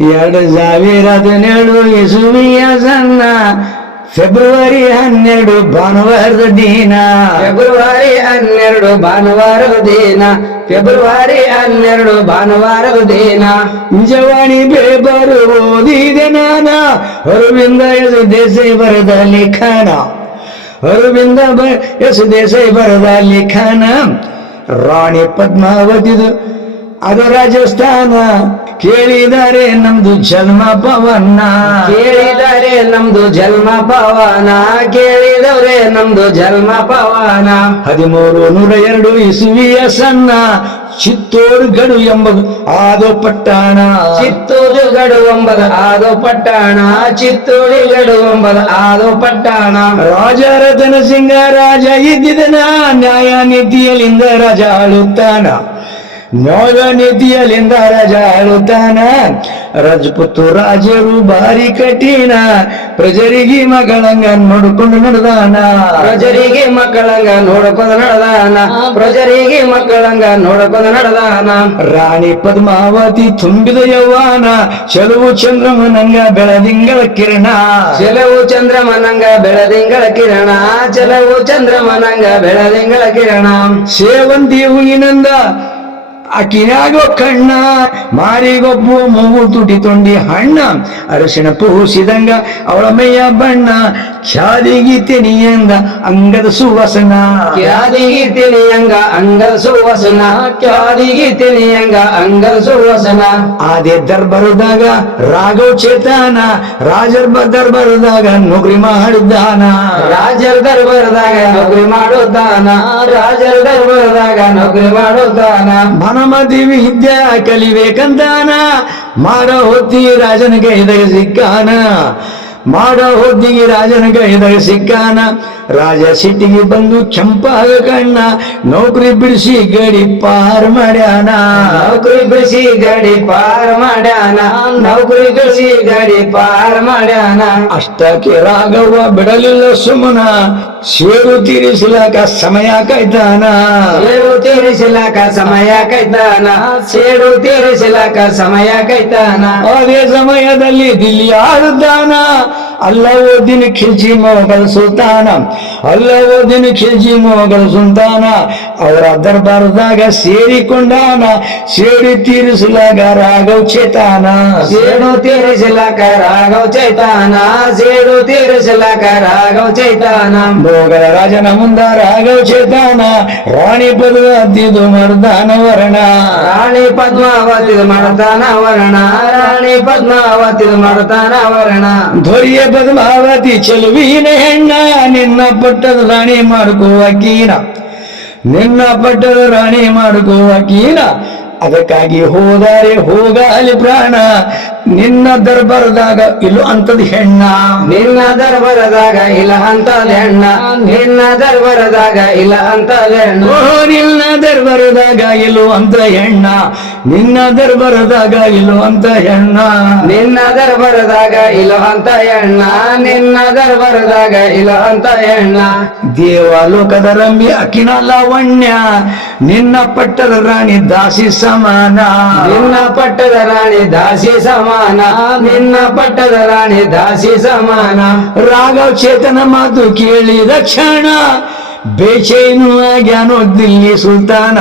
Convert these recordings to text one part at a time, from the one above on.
2017 ಇಸುವಿಯ ಸಣ್ಣ ಫೆಬ್ರವರಿ 12 ಭಾನುವಾರದ ದಿನ. ಫೆಬ್ರವರಿ 12 ಭಾನುವಾರದ ದಿನ. ಫೆಬ್ರವರಿ 12 ಭಾನುವಾರದ ದಿನ. ನಿಜವಾಣಿ ಬೇಬರು ಓದಿದೆ ನಾನ ಅರವಿಂದ ಎಸ್ ದೇಸಾಯಿ ಬರೆದ ಲೇಖನ. ಅರವಿಂದ ಎಸ್ ದೇಸಾಯಿ ಬರೆದ ಲೇಖನ. ರಾಣಿ ಪದ್ಮಾವತಿದು ಅದು ರಾಜಸ್ಥಾನ. ಕೇಳಿದರೆ ನಮ್ದು ಜನ್ಮ ಪವನ. ಕೇಳಿದರೆ ನಮ್ದು ಜನ್ಮ ಪವನ. ಕೇಳಿದವ್ರೆ ನಮ್ದು ಜನ್ಮ ಪವನ. 1302 ಇಸುವಿಯ ಸಣ್ಣ ಚಿತ್ತೂರು ಗಡು ಎಂಬುದು ಆದೋ ಪಟ್ಟಣ. ಚಿತ್ತೂರು ಗಡು ಎಂಬುದು ಆದೋ ಪಟ್ಟಣ. ಚಿತ್ತೂರು ಗಡು ಎಂಬುದು ಆದೋ ಪಟ್ಟಣ. ರಾಜ ರತನ ಸಿಂಗ ರಾಜ ಇದ್ದಿದನ. ನ್ಯಾಯ ನೀತಿಯಲ್ಲಿಂದ ರಾಜ ಆಳುತ್ತಾನ. ನ್ಯಾಯ ನೀತಿಯಲ್ಲಿಂದ ರಾಜ ಆಳುತ್ತಾನ. ರಜಪೂತ್ ರಾಜರು ಭಾರಿ ಕಠಿಣ. ಪ್ರಜರಿಗೆ ಮಕ್ಕಳಂಗ ನೋಡ್ಕೊಂಡು ನಡೆದಾನ. ಪ್ರಜರಿಗೆ ಮಕ್ಕಳಂಗ ನೋಡ್ಕೊಂಡು ನಡೆದಾನ. ಪ್ರಜರಿಗೆ ಮಕ್ಕಳಂಗ ನೋಡ್ಕೊಂಡು ನಡೆದಾನ. ರಾಣಿ ಪದ್ಮಾವತಿ ತುಂಬಿದ ಯೌವನ. ಚೆಲುವು ಚಂದ್ರಮನಂಗ ಬೆಳದಿಂಗಳ ಕಿರಣ. ಚೆಲುವು ಚಂದ್ರಮನಂಗ ಬೆಳದಿಂಗಳ ಕಿರಣ. ಚೆಲುವು ಚಂದ್ರಮನಂಗ ಬೆಳದಿಂಗಳ ಕಿರಣ. ಸೇವಂತಿ ಹೂವಿನಿಂದ ಅಕಿನಾಗೋ ಕಣ್ಣ. ಮಾರಿಗೊಬ್ಬು ಮೂಗು ತುಟಿ ತೊಂಡಿ ಹಣ್ಣ. ಅರಸಿನ ಪೂಸಿದಂಗ ಅವಳ ಮೈಯ ಬಣ್ಣ. ಖ್ಯಾದಿಗಿ ತೆನಿಯಂದ ಅಂಗದ ಸುವಾಸನ. ಖ್ಯಾದಿಗಿ ತೆನಿಯಂಗ ಅಂಗದ ಸುವಾಸನ. ಖ್ಯಾದಿಗಿ ತೆನಿಯಂಗ ಅಂಗದ ಸುವಾಸನ. ಆದೆ ದರ್ಬರದಾಗ ರಾಘವ್ ಚೇತನ. ರಾಜರ ದರ್ಬರದಾಗ ನೌಕರಿ ಮಾಡಿದ್ದಾನ. ರಾಜರ ದರ್ಬರದಾಗ ನೌಕರಿ ಮಾಡುತ್ತಾನ. ರಾಜರ ದರ್ಬರದಾಗ ನೌಕರಿ ಮಾಡುತ್ತಾನ. ಮನಮದಿ ವಿದ್ಯಾ ಕಲಿಬೇಕಂತಾನ. ಮಾಡ ಹೊತ್ತಿ ರಾಜನ ಕೈದಾಗ ಸಿಕ್ಕಾನ. ಮಾಡ ಹೊತ್ತಿಗೆ ರಾಜನ ಕೈದಾಗ ಸಿಕ್ಕಾನ. ರಾಜ ಸಿಟ್ಟಿಗೆ ಬಂದು ಕೆಂಪಾಗ ಕಣ್ಣ. ನೌಕರಿ ಬಿಡಿಸಿ ಗಡಿ ಪಾರ್ ಮಾಡ್ಯಾನ. ನೌಕರಿ ಬಿಡಿಸಿ ಗಡಿ ಪಾರ್ ಮಾಡ್ಯಾನ. ನೌಕರಿ ಬಿಡಿಸಿ ಗಡಿ ಪಾರ್ ಮಾಡ್ಯಾನ. ಅಷ್ಟಕ್ಕೆ ರಾಘವ ಬಿಡಲಿಲ್ಲ ಸುಮನ. ಸೇರು ತೀರಿಸಲಾಕ ಸಮಯ ಕಾಯ್ತಾನ. ಸೇಡು ತೀರಿಸಲಾಕ ಸಮಯ ಕೈತಾನ. ಸೇಡು ತೀರಿಸಲಾಕ ಸಮಯ ಕೈತಾನ. ಅದೇ ಸಮಯದಲ್ಲಿ ದಿಲ್ಲಿ ಆಡುತ್ತಾನ. ಅಲ್ಲ ಓದಿನ ಖಿಲ್ಜಿ ಮೊಘಲ್ ಸುಲ್ತಾನ. ಅಲ್ಲ ಓದಿನ ಖಿಲ್ಜಿ ಮೊಘಲ್ ಸುಲ್ತಾನ. ಅವರ ದರ್ಬಾರದಾಗ ಸೇರಿಕೊಂಡಾನ. ಸೇಡಿ ತೀರಿಸಲಾಗ ರಾಘವ್ ಚೇತಾನ. ಸೇಡು ತೀರಿಸಲಾಕ ರಾಘವ್ ಚೈತಾನ. ಸೇಡು ತೀರಿಸಲಾಕ ರಾಘವ್ ಚೈತಾನ. ಮೊಘಲ ರಾಜನ ಮುಂದ ರಾಘವ್ ಚೇತಾನ. ರಾಣಿ ಪದ್ಮಾವತಿದು ಮರ್ದಾನ ವರ್ಣ. ರಾಣಿ ಪದ್ಮಾವತಿದು ಮಾಡ್ತಾನ ವರ್ಣ. ರಾಣಿ ಪದ್ಮಾವತಿದು ಮಾಡ್ತಾನ ವರ್ಣ. ಧ್ವರಿಯ ಪದ್ಮಾವತಿ ಚೆಲುವಿನ ಹೆಣ್ಣ. ನಿನ್ನ ಪಟ್ಟದ ರಾಣಿ ಮಾಡ್ಕೋವಕೀನ. ನಿನ್ನ ಪಟ್ಟದ ರಾಣಿ ಮಾಡ್ಕೋವಕೀನ. ಅದಕ್ಕಾಗಿ ಹೋದಾರೆ ಹೋಗಲಿ ಪ್ರಾಣ. ನಿನ್ನ ದರ್ಬಾರದಾಗ ಇಲ್ಲೋ ಅಂತದ ಹೆಣ್ಣ. ನಿನ್ನ ದರ್ಬರದಾಗ ಇಲ್ಲ ಅಂತದ ಹೆಣ್ಣ. ನಿನ್ನ ದರ್ಬರದಾಗ ಇಲ್ಲ ಅಂತದ ಹೆಣ್ಣ. ಓ ನಿನ್ನ ದರ್ಬಾರದಾಗ ಇಲ್ಲೋ ಅಂತ ಹೆಣ್ಣ. ನಿನ್ನ ದರ್ಬಾರದಾಗ ಇಲ್ಲೋ ಅಂತ ಹೆಣ್ಣ. ನಿನ್ನ ದರ್ಬರದಾಗ ಇಲ್ಲ ಅಂತ ಹೆಣ್ಣ. ನಿನ್ನ ದರ್ಬರದಾಗ ಇಲ್ಲ ಅಂತ ಹೆಣ್ಣ. ದೇವಲೋಕದ ರಂಬಿ ಅಕಿನ ಲಾವಣ್ಯ. ನಿನ್ನ ಪಟ್ಟದ ರಾಣಿ ದಾಸಿ ಸಮಾನ. ನಿನ್ನ ಪಟ್ಟದ ರಾಣಿ ದಾಸಿ ಸಮಾನ. ನಿನ್ನ ಪಟ್ಟದ ರಾಣಿ ದಾಸಿ ಸಮಾನ. ರಾಘವ್ ಚೇತನ ಮಾತು ಕೇಳಿದ ಕ್ಷಣ. ಬೇಚೈನು ಆಗ್ಯಾನೋ ದಿಲ್ಲಿ ಸುಲ್ತಾನ.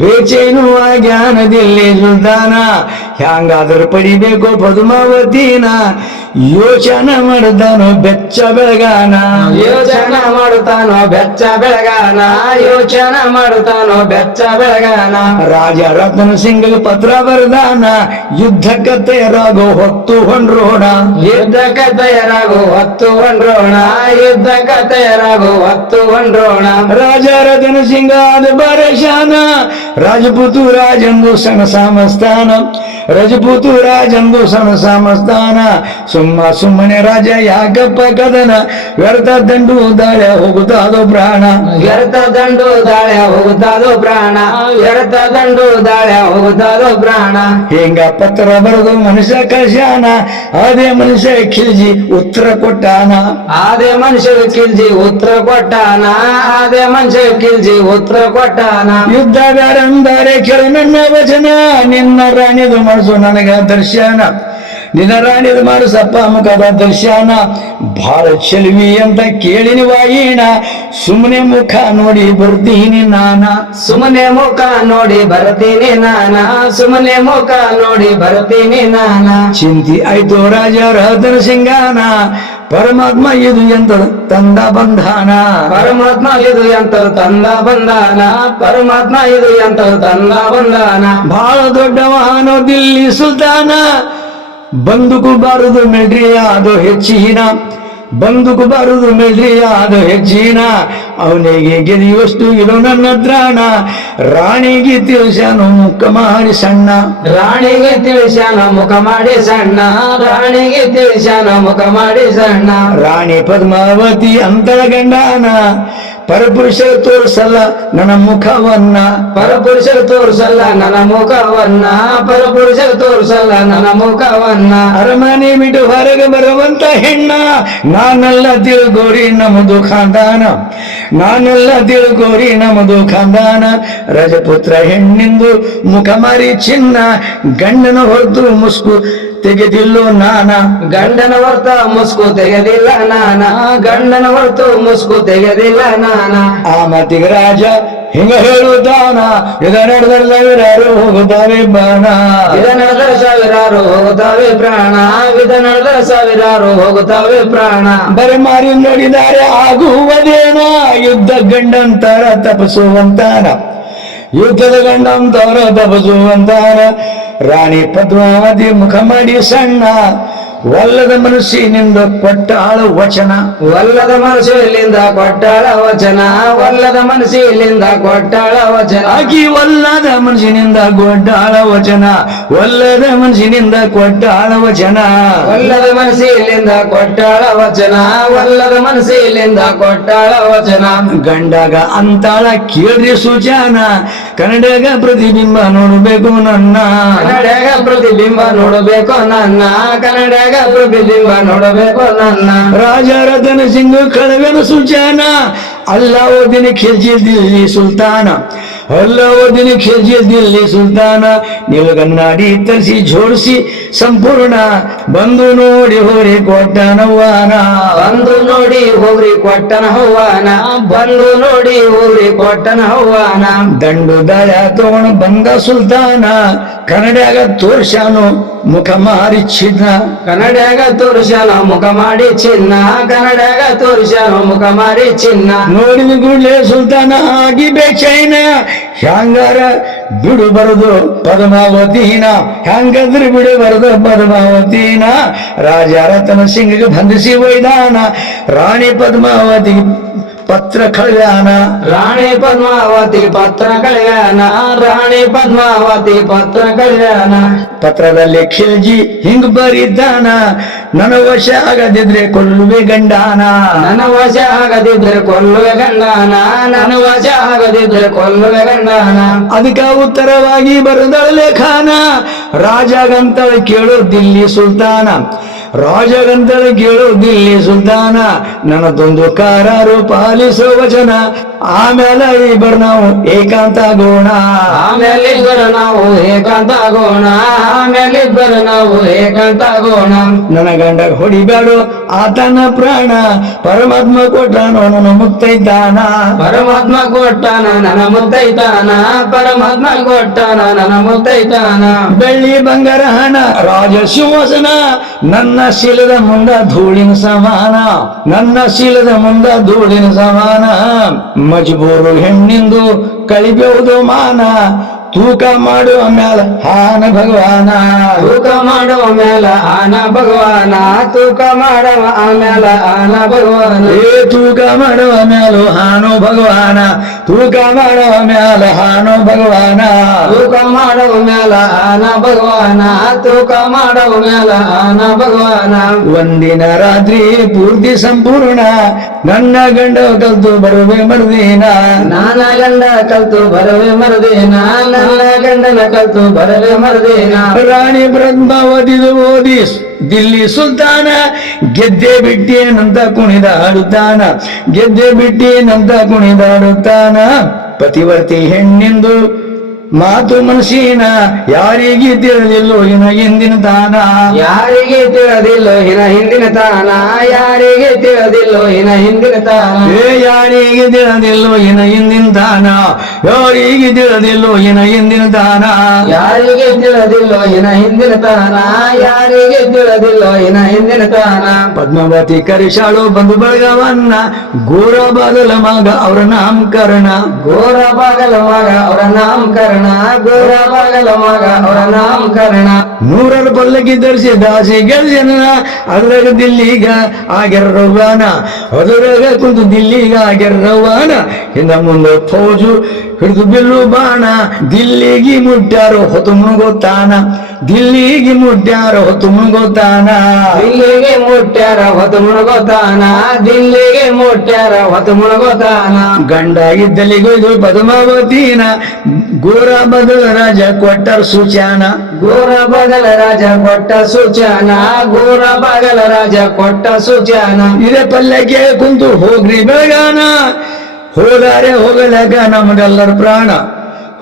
ಬೇಚೈನು ಆಗ್ಯಾನ ದಿಲ್ಲಿ ಸುಲ್ತಾನ. ಹ್ಯಾಂಗಾದ್ರೂ ಪಡಿಬೇಕು ಪದ್ಮಾವತಿನ. ಯೋಚನೆ ಮಾಡ್ತಾನೋ ಬೆಚ್ಚ ಬೆಳಗಾನ. ಯೋಚನೆ ಮಾಡುತ್ತಾನೋ ಬೆಚ್ಚ ಬೆಳಗಾನ. ಯೋಚನೆ ಮಾಡುತ್ತಾನೋ ಬೆಚ್ಚ ಬೆಳಗಾನ. ರಾಜ ರತನ ಸಿಂಗ್ ಪತ್ರ ಬರದಾನ. ಯುದ್ಧಕ್ಕೆ ತಯಾರಾಗೋ ಹೊತ್ತು ಹೊಂಡ್ರೋಣ. ಯುದ್ಧಕ್ಕೆ ತಯಾರಾಗೋ ಹೊತ್ತು ಹೊಂಡ್ರೋಣ. ಯುದ್ಧಕ್ಕೆ ತಯಾರಾಗೋ ಹೊತ್ತು ಹೊಂಡ್ರೋಣ. ರಾಜ ರತನ ಸಿಂಗ ಆದ ಬರಶಾನ. ರಾಜಪೂತು ರಾಜಂದು ಸಣ ಸಮಸ್ಥಾನ. ರಜಪೂತು ರಾಜಂದು ಸಣ ಸಮಸ್ಥಾನ. ಸುಮ್ಮನೆ ರಾಜ ಯಾಕಪ್ಪ ಕದನ. ವ್ಯರ್ಥ ದಂಡು ದಾಳ ಹೋಗುತ್ತಾದೋ ಪ್ರಾಣ. ವ್ಯರ್ಥ ದಂಡು ದಾಳ ಹೋಗುತ್ತಾದೋ ಪ್ರಾಣ. ವ್ಯರ್ಥ ದಂಡು ದಾಳ ಹೋಗುತ್ತಾದೋ ಪ್ರಾಣ. ಹಿಂಗ ಪತ್ರ ಬರೆದು ಮನುಷ್ಯ ಕಳ್ಸ್ಯಾನ. ಅದೇ ಮನುಷ್ಯ ಖಿಲ್ಜಿ ಉತ್ತರ ಕೊಟ್ಟಾನ. ಅದೇ ಮನುಷ್ಯ ಕಿಲ್ಜಿ ಉತ್ತರ ಕೊಟ್ಟಾನ. ಅದೇ ಮನುಷ್ಯ ಕಿಲ್ಜಿ ಉತ್ತರ ಕೊಟ್ಟಾನ. ಯುದ್ಧ ಬ್ಯಾರಂದರೆ ಕೇಳು ನನ್ನ ವಚನ. ನಿನ್ನ ರಾಣಿದು ಮಾಡಿಸು ನನಗ ದರ್ಶನ. ನಿನ್ನ ರಾಣಿದ ಮಾಡಿಸಪ್ಪ ಮುಖದ ದರ್ಶನ ಭಾಳ ಚೆಲುವಿ ಅಂತ ಕೇಳಿನ ವಾಯಿಣ ಸುಮ್ಮನೆ ಮುಖ ನೋಡಿ ಬರ್ತೀನಿ ನಾನ ಸುಮ್ಮನೆ ಮುಖ ನೋಡಿ ಬರ್ತೀನಿ ನಾನ ಸುಮ್ಮನೆ ಮುಖ ನೋಡಿ ಬರ್ತೀನಿ ನಾನ ಚಿಂತಿ ಆಯ್ತು ರಾಜ ರಹದನ ಸಿಂಗಾನ ಪರಮಾತ್ಮ ಇದು ಎಂತ ತಂದ ಬಂಧಾನ ಪರಮಾತ್ಮ ಇದು ಎಂತ ತಂದ ಬಂದಾನ ಪರಮಾತ್ಮ ಇದು ಎಂತ ತಂದ ಬಂದಾನ ಬಹಳ ದೊಡ್ಡವನೋ ದಿಲ್ಲಿ ಸುಲ್ತಾನ ಬಂದುಕು ಬಾರದು ಮಿಲ್ಟ್ರಿ ಅದು ಹೆಚ್ಚಿನ ಬಂದುಕು ಬಾರದು ಮಿಲ್ಟ್ರಿ ಅದು ಹೆಚ್ಚಿನ ಅವನಿಗೆ ಗೆದಿಯುವಷ್ಟು ಇದು ನನ್ನ ತ್ರಾಣ ರಾಣಿಗೆ ತಿಳಿಸ್ಯಾನು ಮುಖ ಮಾಡಿ ಸಣ್ಣ ರಾಣಿಗೆ ತಿಳಿಸ್ಯಾನ ಮುಖ ಮಾಡಿ ಸಣ್ಣ ರಾಣಿಗೆ ತಿಳಿಸ್ಯಾನ ಮುಖ ಮಾಡಿ ಸಣ್ಣ ರಾಣಿ ಪದ್ಮಾವತಿ ಅಂತಳ ಗಂಡನ ಪರಪುರುಷರು ತೋರಿಸಲ್ಲ ನನ್ನ ಮುಖವನ್ನ ಪರಪುರುಷರು ತೋರಿಸಲ್ಲ ನನ್ನ ಮುಖವನ್ನ ಪರಪುರುಷರು ತೋರಿಸಲ್ಲ ನನ್ನ ಮುಖವನ್ನ ಅರಮನೆ ಬಿಟ್ಟು ಹೊರಗೆ ಬರುವಂತ ಹೆಣ್ಣ ನಾನೆಲ್ಲ ತಿಳ್ಕೋರಿ ನಮ್ಮದು ಖಾಂದಾನ ನಾನೆಲ್ಲ ತಿಳ್ಕೋರಿ ನಮ್ಮದು ಖಾಂದಾನ ರಜಪುತ್ರ ಹೆಣ್ಣಿಂದು ಮುಖ ಮಾರಿ ಚಿನ್ನ ಗಂಡನ ಹೊರತು ಮುಸ್ಕು ತೆಗೆದಿಲ್ಲೋ ನಾನ ಗಂಡನ ಹೊರತ ಮುಸ್ಕು ತೆಗೆದಿಲ್ಲ ನಾನ ಗಂಡನ ಹೊರತು ಮುಸ್ಕು ತೆಗೆದಿಲ್ಲ ನಾನ ಆ ಮತಿಗೆ ರಾಜ ಹಿಂಗ ಹೇಳುತ್ತಾನ ಇದ ನಡೆದಲ್ಲಾರು ಹೋಗುತ್ತಾವೆ ಬಾಣ ಇದ ನಡೆದ ಸಾವಿರಾರು ಹೋಗುತ್ತಾವೆ ಪ್ರಾಣ ಇದ ನಡೆದ ಸಾವಿರಾರು ಹೋಗುತ್ತಾವೆ ಪ್ರಾಣ ಬರೆ ಮಾರಿ ನೋಡಿದರೆ ಆಗುವುದೇನ ಯುದ್ಧ ಗಂಡಂತರ ತಪಸುವಂತಾನ ಯುದ್ಧದ ಗಂಡಂತರ ತಪಸುವಂತಾನ ರಾಣಿ ಪದ್ಮಾವತಿ ಮುಖ ಮಾಡಿ ಸಣ್ಣ ಒಲ್ಲದ ಮನಸ್ಸಿನಿಂದ ಕೊಟ್ಟಾಳ ವಚನ ಒಲ್ಲದ ಮನಸ್ಸಿನಿಂದ ಕೊಟ್ಟಾಳ ವಚನ ಒಲ್ಲದ ಮನಸ್ಸಿನಿಂದ ಕೊಟ್ಟಾಳ ವಚನ ಆಕಿ ಒಲ್ಲದ ಮನಸ್ಸಿನಿಂದ ಕೊಟ್ಟಾಳ ವಚನ ಒಲ್ಲದ ಮನಸ್ಸಿನಿಂದ ಕೊಟ್ಟಾಳ ವಚನ ಒಲ್ಲದ ಮನಸ್ಸಿನಿಂದ ಕೊಟ್ಟಾಳ ವಚನ ಒಲ್ಲದ ಮನಸ್ಸಿನಿಂದ ಕೊಟ್ಟಾಳ ವಚನ ಗಂಡಾಗ ಅಂತಾಳ ಕೇಳ್ರಿ ಸೂಚನ ಕನ್ನಡಗ ಪ್ರತಿಬಿಂಬ ನೋಡಬೇಕು ನನ್ನ ಕನ್ನಡಗ ಪ್ರತಿಬಿಂಬ ನೋಡಬೇಕು ನನ್ನ ಕನ್ನಡಗ ಪ್ರತಿಬಿಂಬ ನೋಡಬೇಕು ನನ್ನ ರಾಜ ರತನ ಸಿಂಗ್ ಕಳವೆನ ಸೂಚನ ಅಲ್ಲಾವುದ್ದೀನ ಖಿಲ್ಜಿ ದಿಲ್ಲಿ ಸುಲ್ತಾನ ಅಲ್ಲಾವುದ್ದೀನ ಖಿಲ್ಜಿ ದಿಲ್ಲಿ ಸುಲ್ತಾನ ನಿಲುಗನ್ನಾಡಿ ತರಿಸಿ ಜೋಡಿಸಿ ಸಂಪೂರ್ಣ ಬಂದು ನೋಡಿ ಹೋರಿ ಕೊಟ್ಟನವ್ವಾನ ಬಂದು ನೋಡಿ ಹೋಗ್ರಿ ಕೊಟ್ಟನ ಹವ್ವಾನ ಬಂದು ನೋಡಿ ಹೋಗ್ರಿ ಕೊಟ್ಟನ ಹವ್ವಾನ ದಂಡು ದಾಳ ತಗೊಂಡು ಬಂದ ಸುಲ್ತಾನ ಕನ್ನಡಾಗ ತೋರ್ಸಾನು ಮುಖ ಮಾರಿ ಚಿನ್ನ ಕನ್ನಡಾಗ ತೋರಿಸ್ಯಾನ ಮುಖ ಮಾಡಿ ಚಿನ್ನ ಕನ್ನಡಾಗ ತೋರಿಸ್ಯಾನ ಮುಖ ಮಾಡಿ ಚಿನ್ನ ನೋಡಿದ ಕೂಡಲೇ ಸುಲ್ತಾನ ಆಗಿ ಬೇಚೈನ ಹ್ಯಾಂಗಾರ ಬಿಡು ಬರದು ಪದ್ಮಾವತಿನ ಹ್ಯಾಂಗಂದ್ರೆ ಬಿಡು ಬರದು ಪದ್ಮಾವತಿನ ರಾಜ ರತನ ಸಿಂಗ್ಗೆ ಬಂಧಿಸಿ ಒಯ್ದಾನ ರಾಣಿ ಪದ್ಮಾವತಿ ಪತ್ರ ಕಳ್ಯಾನ ರಾಣಿ ಪದ್ಮಾವತಿ ಪತ್ರ ಕಳ್ಯಾನ ರಾಣಿ ಪದ್ಮಾವತಿ ಪತ್ರ ಕಳ್ಯಾನ ಪತ್ರದಲ್ಲಿ ಖಿಲ್ಜಿ ಹಿಂಗ್ ಬರಿದ್ದಾನ ನನ್ನ ವಶ ಆಗದಿದ್ರೆ ಕೊಲ್ಲುವೆ ಗಂಡಾನ ನನ್ನ ವಶ ಆಗದಿದ್ರೆ ಕೊಲ್ಲುವೆ ಗಂಡಾನ ನನ್ನ ವಶ ಆಗದಿದ್ರೆ ಕೊಲ್ಲುವೆ ಗಂಡಾನ ಅದಕ್ಕ ಉತ್ತರವಾಗಿ ಬರೆದಳ ಲೇಖಾನ ರಾಜಗಂತಳ ಕೇಳು ದಿಲ್ಲಿ ಸುಲ್ತಾನ ರಾಜಗಂತಳ ಕೇಳು ದಿಲ್ಲಿ ಸುಲ್ತಾನ ನನ್ನದೊಂದು ಕಾರಾರು ಪಾಲಿಸೋ ವಚನ ಆಮೇಲೆ ಇಬ್ಬರು ನಾವು ಏಕಾಂತ ಆಗೋಣ ಆಮೇಲೆ ಇಬ್ಬರು ನಾವು ಏಕಾಂತ ಆಗೋಣ ಆಮೇಲೆ ಇಬ್ಬರು ನಾವು ಏಕಾಂತ ಆಗೋಣ ನನ್ನ ಗಂಡ ಹೊಡಿಬೇಡು ಆತನ ಪ್ರಾಣ ಪರಮಾತ್ಮ ಕೊಟ್ಟಾನೋ ನನ್ನ ಮುತ್ತೈತಾನ ಪರಮಾತ್ಮ ಕೊಟ್ಟಾನ ನನ್ನ ಮುತ್ತೈತಾನ ಪರಮಾತ್ಮ ಕೊಟ್ಟಾನ ನನ್ನ ಮುತ್ತೈತಾನ ಬೆಳ್ಳಿ ಬಂಗಾರ ಹಣ ರಾಜ ಸಿಂಹಾಸನ ನನ್ನ ಶೀಲದ ಮುಂದ ಧೂಳಿನ ಸಮಾನ ನನ್ನ ಶೀಲದ ಮುಂದ ಧೂಳಿನ ಸಮಾನ ಮಜಬೂರು ಹೆಣ್ಣಿಂದು ಕಳಿಬಹುದು ಮಾನ ತೂಕ ಮಾಡುವ ಮ್ಯಾಲ ಹಾನ ಭಗವಾನ ತೂಕ ಮಾಡುವ ಮೇಲ ಆನ ಭಗವಾನ ತೂಕ ಮಾಡುವ ಆಮೇಲ ಆನ ಭಗವಾನ ತೂಕ ಮಾಡುವ ಮ್ಯಾಲು ಹಾನು ಭಗವಾನ ತೂಕ ಮಾಡುವ ಮ್ಯಾಲ ಹಾನು ಭಗವಾನ ತೂಕ ಮಾಡುವ ಮೇಲ ಆನ ಭಗವಾನ ತೂಕ ಮಾಡುವ ಮೇಲ ಆನ ಭಗವಾನ ಒಂದಿನ ರಾತ್ರಿ ಪೂರ್ತಿ ಸಂಪೂರ್ಣ ನನ್ನ ಗಂಡ ಕಲ್ತು ಬರುವೆ ಮರುದಿನ ನಾನ ಗಂಡ ಕಲ್ತು ಬರವೆ ಮರದೇನ ನನ್ನ ಗಂಡನ ಕಲ್ತು ಬರವೆ ಮರದೇನ ರಾಣಿ ಪದ್ಮಾವತಿದು ಓದಿ ದಿಲ್ಲಿ ಸುಲ್ತಾನ ಗೆದ್ದೆ ಬಿಟ್ಟೇನಂತ ಕುಣಿದಾಡುತ್ತಾನ ಗೆದ್ದೆ ಬಿಟ್ಟೇನಂತ ಕುಣಿದಾಡುತ್ತಾನ ಪತಿವರ್ತಿ ಹೆಣ್ಣಿಂದು ಮಾತು ಮನಸ್ಸಿನ ಯಾರಿಗೆ ತಿಳಿದಿಲ್ಲೋ ಇನ ಹಿಂದಿನ ತಾನ ಯಾರಿಗೆ ತಿಳಿದಿಲ್ಲೋ ಹಿನ ಹಿಂದಿನ ತಾನ ಯಾರಿಗೆ ತಿಳಿದಿಲ್ಲೋ ಹಿನ ಹಿಂದಿನ ತಾನ ಯಾರಿಗೆ ತಿಳಿದಿಲ್ಲೋ ಇನ ಹಿಂದಿನ ತಾನ ಯಾರಿಗೆ ತಿಳಿದಿಲ್ಲೋ ಇನ ಹಿಂದಿನ ತಾನ ಯಾರಿಗೆ ತಿಳಿದಿಲ್ಲೋ ಹಿನ ಹಿಂದಿನ ತಾನ ಯಾರಿಗೆ ತಿಳಿದಿಲ್ಲೋ ಹಿನ ಹಿಂದಿನ ತಾನ ಪದ್ಮಾವತಿ ಕರಿಶಾಳು ಬಂಧು ಬಳಗವನ್ನ ಗೋರ ಬಾದಲ ಮಗ ಅವರ ನಾಮಕರಣ ಗೋರ ಬಾಗಲ ಮಗ ಅವರ ನಾಮಕರಣ ಗೋರ ಬಾಗಲ ಮಗ ಅವರ ನಾಮಕರಣ 100 ಪಲ್ಲಕ್ಕಿ ಧರಿಸಿ ದಾಸಿ ಗೆಲ್ಜನ ಅದ್ರಾಗ ದಿಲ್ಲಿಗ ಆಗ್ಯಾರ ರವಾನ ಅದ್ರಾಗ ಕುಂತು ದಿಲ್ಲಿಗ ಆಗ್ಯಾರ ರವಾನ ಹಿಂದ ಮುಂದೆ ಫೌಜು ಹಿಡಿದು ಬಿಲ್ಲು ಬಾಣ ದಿಲ್ಲಿಗೆ ಮುಟ್ಟ್ಯಾರೋ ಹೊತ್ತು ಮುಳುಗೋತಾನ ದಿಲ್ಲಿಗೆ ಮುಟ್ಟ್ಯಾರೋ ಹೊತ್ತು ಮುಳುಗೋತಾನ ದಿಲ್ಲಿಗೆ ಮುಟ್ಟ್ಯಾರ ಹೊತ್ತು ಮುಳುಗೋತಾನ ದಿಲ್ಲಿಗೆ ಮುಟ್ಟ್ಯಾರ ಹೊತ್ತು ಮುಳುಗೋತಾನ ಗಂಡ ಇದ್ದಲ್ಲಿಗೊಯ್ದು ಪದ್ಮಾವತಿನ ಗೋರ ಬದಲ ರಾಜ ಕೊಟ್ಟರ್ ಸೂಚಾನ ಗೋರ ಬಗಲ ರಾಜ ಕೊಟ್ಟ ಸೂಚನ ಗೋರ ಬಗಲ ರಾಜ ಕೊಟ್ಟ ಸೂಚನ ಇದೇ ಪಲ್ಲಕ್ಕೆ ಕುಂತು ಹೋಗ್ರಿ ಬೆಳಗಾನ ಹೋದಾರೆ ಹೋಗಲಾಗ ನಮಗೆಲ್ಲರ ಪ್ರಾಣ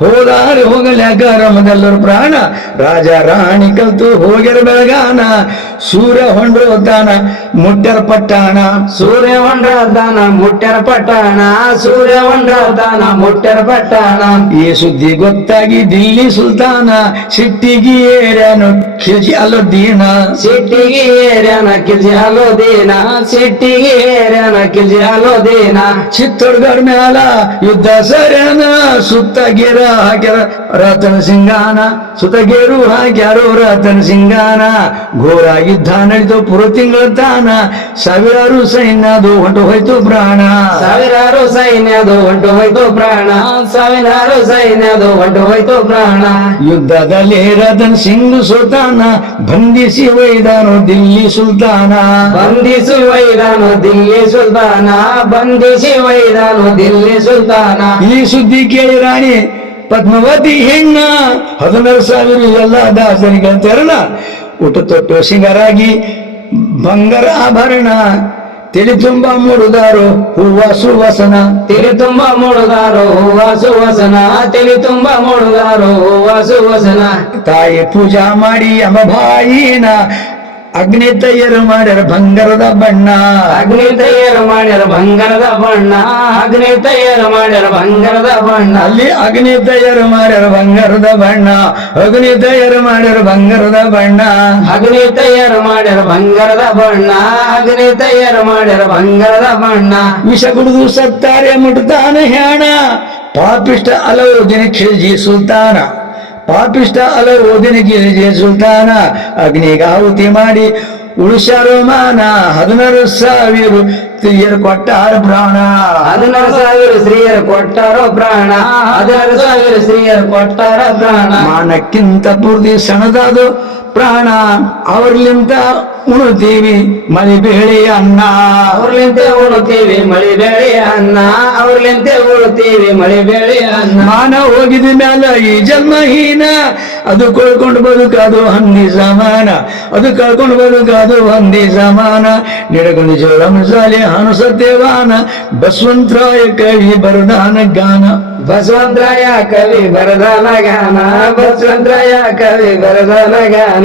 ಹೋದಾರೆ ಹೋಗಲಾಗ ನಮಗೆಲ್ಲರ ಪ್ರಾಣ ರಾಜ ರಾಣಿ ಕಲ್ತು ಹೋಗ್ಯಾರ ಬೆಳಗಾನ ಸೂರ್ಯ ಹೊಂಡೋತಾನ ಮುಟ್ಟ್ಯಾರ ಪಟ್ಟಾಣ ಸೂರ್ಯ ಹೊಂಡ್ರದಾನ ಮುಟ್ಟ್ಯಾರ ಪಟ್ಟಣ ಸೂರ್ಯ ಹೊಂಡ್ರದಾನ ಮುಟ್ಟ್ಯಾರ ಪಟ್ಟಣ ಈ ಸುದ್ದಿ ಗೊತ್ತಾಗಿ ದಿಲ್ಲಿ ಸುಲ್ತಾನ ಸಿಟ್ಟಿಗೆ ಏರ್ಯಾನು ಖಿಲ್ಜಿ ಅಲ್ಲುದ್ದೀನ ಸಿಟ್ಟಿಗೆ ಏರ್ಯಾನ ಕಿಲ್ಜಿ ಅಲೋದೀನ ಸಿಟ್ಟಿಗೆ ಏರ್ಯಾನ ಕಿಲ್ಜಿ ಅಲೋದೀನ ಚಿತ್ತೋಡ್ಗರ್ ಮ್ಯಾಲ ಯುದ್ಧ ಸರ್ಯಾನ ಸುತ್ತ ಗೆರ ಹಾಕ್ಯಾರ ರತನ ಸಿಂಗಾನ ಸುತ್ತ ಗೆರು ಹಾಕ್ಯಾರೋ ರತನ ಸಿಂಗಾನ ಘೋರ ಯುದ್ಧ ನಡೆದು ಪುರ ತಿಂಗಳ ತಾನ ಸಾವಿರಾರು ಸೈನ್ಯದು ಹೊಂಟು ಹೋಯ್ತು ಪ್ರಾಣ ಸಾವಿರಾರು ಸೈನ್ಯದು ಹೊಂಟು ಹೋಯ್ತು ಪ್ರಾಣ ಸಾವಿರಾರು ಸೈನ್ಯದು ಹೊಂಟು ಹೋಯ್ತು ಪ್ರಾಣ ಯುದ್ಧದಲ್ಲಿ ರತನ್ ಸಿಂಗ್ ಸುಲ್ತಾನ ಬಂಧಿಸಿ ಒಯ್ದಾನು ದಿಲ್ಲಿ ಸುಲ್ತಾನ ಬಂಧಿಸಿ ಒಯ್ದಾನು ದಿಲ್ಲಿ ಸುಲ್ತಾನ ಬಂಧಿಸಿ ಒಯ್ದಾನು ದಿಲ್ಲಿ ಸುಲ್ತಾನ ಈ ಸುದ್ದಿ ಕೇಳಿ ರಾಣಿ ಪದ್ಮಾವತಿ ಹೆಣ್ಣ 16,000 ಎಲ್ಲ ದಾಸರಿಗೆ ತೆರಣ ಊಟ ತೊಟ್ಟು ಸಿಂಗರಾಗಿ ಬಂಗಾರ ಆಭರಣ ತಲೆ ತುಂಬ ಮೂಡುದಾರು ಹೂವ ಸುವಾಸನ ತಿಳಿ ತುಂಬ ಮೂಡುದಾರೋ ಹೂವ ಸುವಸನ ತಿಳಿ ತುಂಬ ಮೂಡುದಾರೋ ಹೂವ ಸುವಸನ ತಾಯಿ ಪೂಜಾ ಮಾಡಿ ಅಂಬಾಯಿನ ಅಗ್ನಿ ತಯಾರು ಮಾಡ್ಯಾರ ಬಂಗಾರದ ಬಣ್ಣ ಅಗ್ನಿ ತಯಾರು ಮಾಡ್ಯಾರ ಬಂಗಾರದ ಬಣ್ಣ ಅಗ್ನಿ ತಯಾರು ಮಾಡ್ಯಾರ ಬಂಗಾರದ ಬಣ್ಣ ಅಲ್ಲಿ ಅಗ್ನಿ ತಯಾರು ಮಾಡ್ಯಾರ ಬಂಗಾರದ ಬಣ್ಣ ಅಗ್ನಿ ತಯಾರು ಮಾಡ್ಯಾರ ಬಂಗಾರದ ಬಣ್ಣ ಅಗ್ನಿ ತಯಾರು ಮಾಡ್ಯಾರ ಬಂಗಾರದ ಬಣ್ಣ ಅಗ್ನಿ ತಯಾರು ಮಾಡ್ಯಾರ ಬಂಗಾರದ ಬಣ್ಣ ವಿಷ ಕುಡಿದು ಸತ್ತಾರೆ ಮುಟ್ತಾನ ಹ್ಯಾಣ ಪಾಪಿಷ್ಟ ಅಲವುದಿನ ಖಿಲ್ಜಿ ಸುಲ್ತಾನ ಪಾಪಿಷ್ಟ ಅಲವುದಿನ ಖಿಲ್ಜಿ ಸುಲ್ತಾನ ಅಗ್ನಿಗಾಹುತಿ ಮಾಡಿ ಉಳಿಸ್ಯಾರೋ ಮಾನ 16,000 ಸ್ತ್ರೀಯರು ಕೊಟ್ಟಾರ ಪ್ರಾಣ 16,000 ಸ್ತ್ರೀಯರು ಕೊಟ್ಟಾರೋ ಪ್ರಾಣ 16,000 ಸ್ತ್ರೀಯರು ಕೊಟ್ಟಾರ ಪ್ರಾಣ ಮಾನಕ್ಕಿಂತ ಪೂರ್ತಿ ಸಣ್ಣದಾದು ಪ್ರಾಣ ಅವ್ರಲಿಂತ ಉಣ್ತೀವಿ ಮಳಿ ಬೇಳಿ ಅನ್ನ ಅವ್ರಲಿಂತೆ ಉಣ್ತೀವಿ ಮಳಿ ಬೇಳೆ ಅನ್ನ ಅವ್ರಲಿಂತೆ ಉಣ್ತೀವಿ ಮಳಿ ಬೇಳೆ ಅನ್ನ ಮಾನ ಹೋಗಿದ ಮ್ಯಾಲ ಈ ಜನ್ಮಹೀನ ಅದು ಕಳ್ಕೊಂಡು ಬದುಕದು ಹಂದಿ ಸಮಾನ ಅದು ಕಳ್ಕೊಂಡು ಬದುಕದು ಹಂದಿ ಸಮಾನ ನಿಡಗೊಂಡು ಜೋಳ ಮಸಾಲೆ ಹಾನು ಸತ್ಯವಾನ ಬಸವಂತರಾಯ ಕವಿ ಬರದಾನ ಗಾನ ಬಸವಂತರಾಯ ಕವಿ ಬರದಾನ ಗಾನ ಬಸವಂತರಾಯ ಕವಿ ಬರದಾನ ಗಾನ